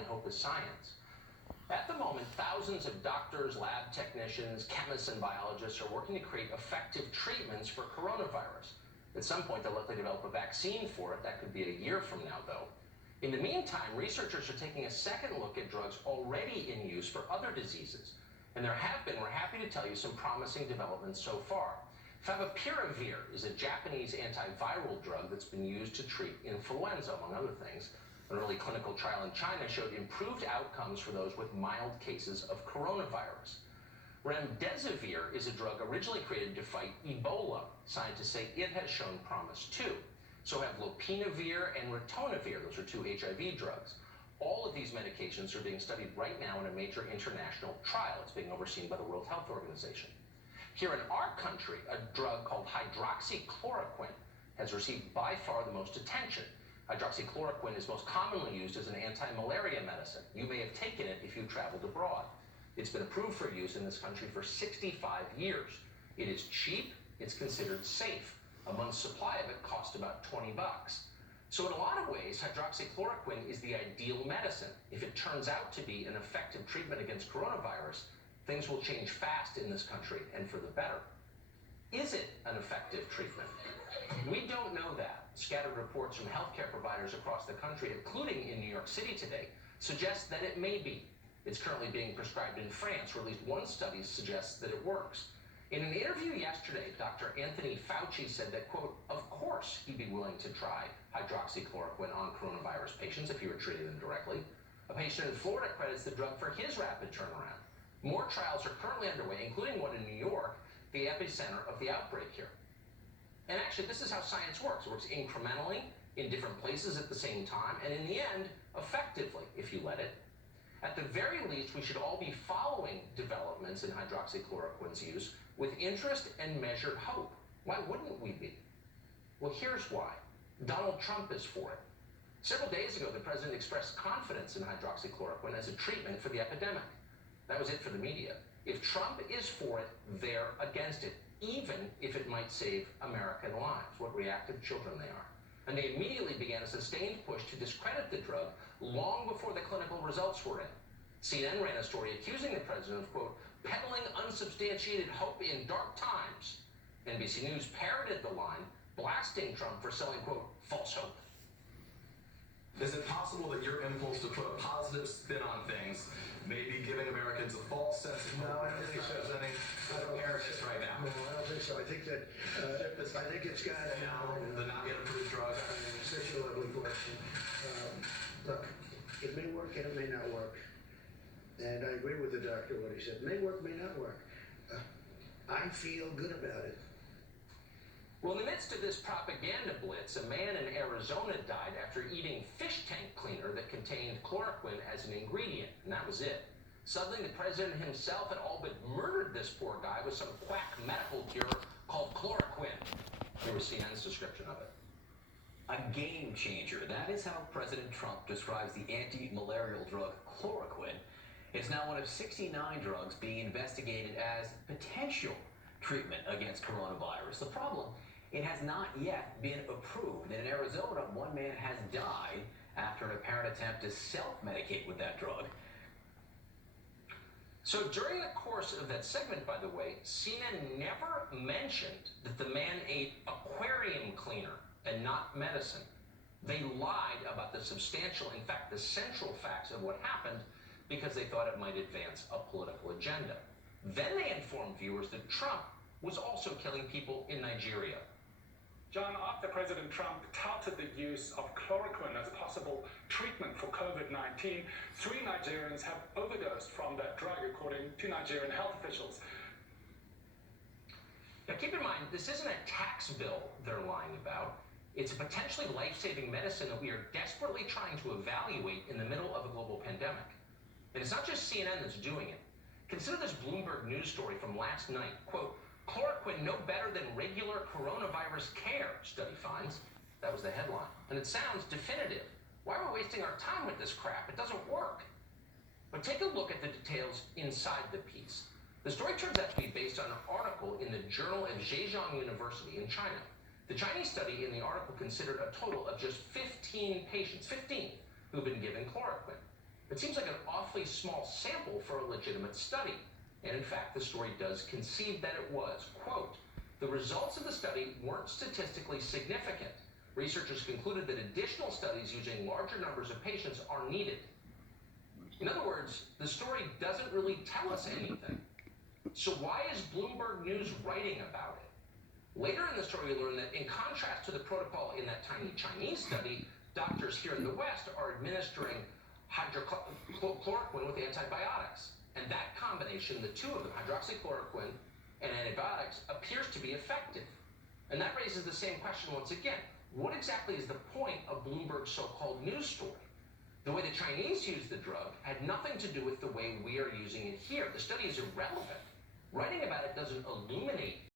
only hope is science. At the moment, thousands of doctors, lab technicians, chemists, and biologists are working to create effective treatments for coronavirus. At some point, they'll likely develop a vaccine for it. That could be a year from now, though. In the meantime, researchers are taking a second look at drugs already in use for other diseases. And we're happy to tell you, some promising developments so far. Favipiravir is a Japanese antiviral drug that's been used to treat influenza, among other things. An early clinical trial in China showed improved outcomes for those with mild cases of coronavirus. Remdesivir is a drug originally created to fight Ebola. Scientists say it has shown promise too. So have lopinavir and ritonavir. Those are two HIV drugs. All of these medications are being studied right now in a major international trial. It's being overseen by the World Health Organization. Here in our country, a drug called hydroxychloroquine has received by far the most attention. Hydroxychloroquine is most commonly used as an anti-malaria medicine. You may have taken it if you traveled abroad. It's been approved for use in this country for 65 years. It is cheap, it's considered safe. A month's supply of it costs about 20 bucks. So in a lot of ways, hydroxychloroquine is the ideal medicine. If it turns out to be an effective treatment against coronavirus, things will change fast in this country and for the better. Is it an effective treatment? We don't know that. Scattered reports from healthcare providers across the country, including in New York City today, suggest that it may be. It's currently being prescribed in France, or at least one study suggests that it works. In an interview yesterday, Dr. Anthony Fauci said that, quote, of course he'd be willing to try hydroxychloroquine on coronavirus patients if he were treating them directly. A patient in Florida credits the drug for his rapid turnaround. More trials are currently underway, including one in New York, the epicenter of the outbreak here. And actually, this is how science works. It works incrementally in different places at the same time, and in the end, effectively, if you let it. At the very least, we should all be following developments in hydroxychloroquine's use with interest and measured hope. Why wouldn't we be? Well, here's why. Donald Trump is for it. Several days ago, the president expressed confidence in hydroxychloroquine as a treatment for the epidemic. That was it for the media. If Trump is for it, they're against it, even if it might save American lives. What reactive children they are. And they immediately began a sustained push to discredit the drug long before the clinical results were in. CNN ran a story accusing the president of, quote, peddling unsubstantiated hope in dark times. NBC News parroted the line, blasting Trump for selling, quote, false hope. Is it possible that your impulse to put a positive spin on things may be giving Americans a false sense of hope? No, I don't think so. Representing preparedness right now. No, I don't think so. I think that I think it's got the not yet approved drug. Such a lovely question. Look, it may work and it may not work. And I agree with the doctor what he said. May work, may not work. I feel good about it. Well, in the midst of this propaganda blitz, a man in Arizona died after eating fish tank cleaner that contained chloroquine as an ingredient, and that was it. Suddenly, the president himself had all but murdered this poor guy with some quack medical cure called chloroquine. Here was CNN's description of it. A game changer. That is how President Trump describes the anti-malarial drug chloroquine. It's now one of 69 drugs being investigated as potential treatment against coronavirus. The problem, it has not yet been approved. And in Arizona, one man has died after an apparent attempt to self-medicate with that drug. So during the course of that segment, by the way, CNN never mentioned that the man ate aquarium cleaner and not medicine. They lied about the substantial, in fact, the central facts of what happened because they thought it might advance a political agenda. Then they informed viewers that Trump was also killing people in Nigeria. John, after President Trump touted the use of chloroquine as a possible treatment for COVID-19, 3 Nigerians have overdosed from that drug, according to Nigerian health officials. Now keep in mind, this isn't a tax bill they're lying about. It's a potentially life-saving medicine that we are desperately trying to evaluate in the middle of a global pandemic. And it's not just CNN that's doing it. Consider this Bloomberg News story from last night. Quote, chloroquine no better than regular coronavirus care, study finds. That was the headline. And it sounds definitive. Why are we wasting our time with this crap? It doesn't work. But take a look at the details inside the piece. The story turns out to be based on an article in the Journal of Zhejiang University in China. The Chinese study in the article considered a total of just 15 patients, 15, who've been given chloroquine. It seems like an awfully small sample for a legitimate study. And in fact, the story does concede that it was. Quote, the results of the study weren't statistically significant. Researchers concluded that additional studies using larger numbers of patients are needed. In other words, the story doesn't really tell us anything. So why is Bloomberg News writing about it? Later in the story, we learn that in contrast to the protocol in that tiny Chinese study, doctors here in the West are administering hydroxychloroquine with antibiotics. And that combination, the two of them, hydroxychloroquine and antibiotics, appears to be effective. And that raises the same question once again. What exactly is the point of Bloomberg's so-called news story? The way the Chinese used the drug had nothing to do with the way we are using it here. The study is irrelevant. Writing about it doesn't illuminate